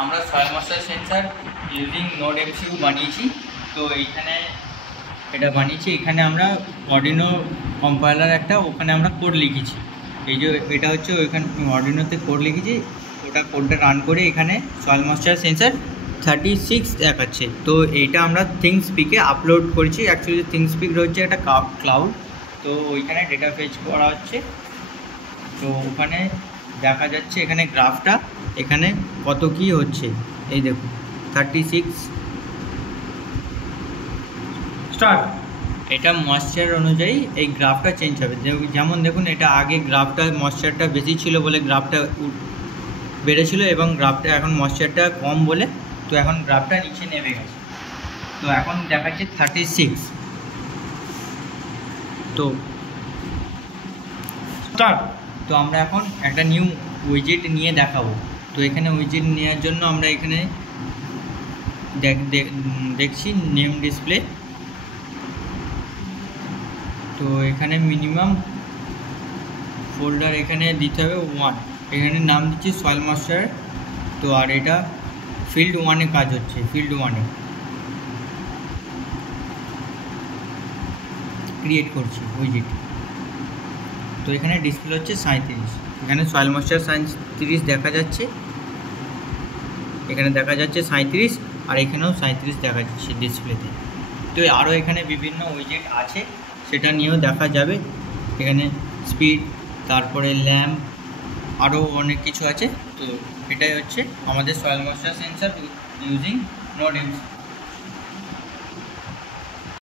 আমরা soil moisture sensor using node MCU বানিয়েছি। তো এইখানে এটা বানিয়েছি, এখানে আমরা অর্ডিনো কম্পাইলার একটা ওখানে আমরা কোড লিখেছি। এই যে এটা হচ্ছে ওইখানে অর্ডিনোতে কোড লিখেছি, ওটা কোডটা রান করে এখানে সয়েল ময়েশ্চার সেন্সার 36 দেখাচ্ছে। তো এইটা আমরা থিংকস্পিকে আপলোড করেছি। অ্যাকচুয়ালি থিংকস্পিক রয়েছে একটা ক্লাউড, তো ওইখানে ডেটা ফেচ করা হচ্ছে। তো ওখানে দেখা যাচ্ছে এখানে গ্রাফটা এখানে কত কি হচ্ছে, এই দেখুন 36 স্টার্ট। এটা ময়েশ্চার অনুযায়ী এই গ্রাফটা চেঞ্জ হবে। যেমন দেখুন এটা আগে গ্রাফটা ময়েশ্চারটা বেশি ছিল বলে গ্রাফটা বেড়েছিল, এবং গ্রাফটা এখন ময়েশ্চারটা কম বলে তো এখন গ্রাফটা নিচে নেমে গেছে। তো এখন দেখাচ্ছে 36। তো স্টার্ট। তো আমরা এখন একটা নিউ উইজেট নিয়ে দেখাবো। তো এখানে উইজেট নেওয়ার জন্য আমরা এখানে দেখছি নেম ডিসপ্লে। তো এখানে মিনিমাম ফোল্ডার এখানে দিতে হবে 1, এখানে নাম দিচ্ছি সয়েল ময়েশ্চার। তো আর এটা ফিল্ড 1-এ কাজ হচ্ছে, ফিল্ড 1-এ ক্রিয়েট করছি উইজেট। তো এখানে ডিসপ্লে হচ্ছে 37, এখানে সয়েল ময়েশ্চার 37 দেখা যাচ্ছে, এখানে দেখা যাচ্ছে 37, আর এখানেও 37 দেখা যাচ্ছে ডিসপ্লেতে। তো আরও এখানে বিভিন্ন উইজেট আছে, সেটা নিয়েও দেখা যাবে। এখানে স্পিড, তারপরে ল্যাম্প, আরও অনেক কিছু আছে। তো এটাই হচ্ছে আমাদের soil moisture sensor using node MCU.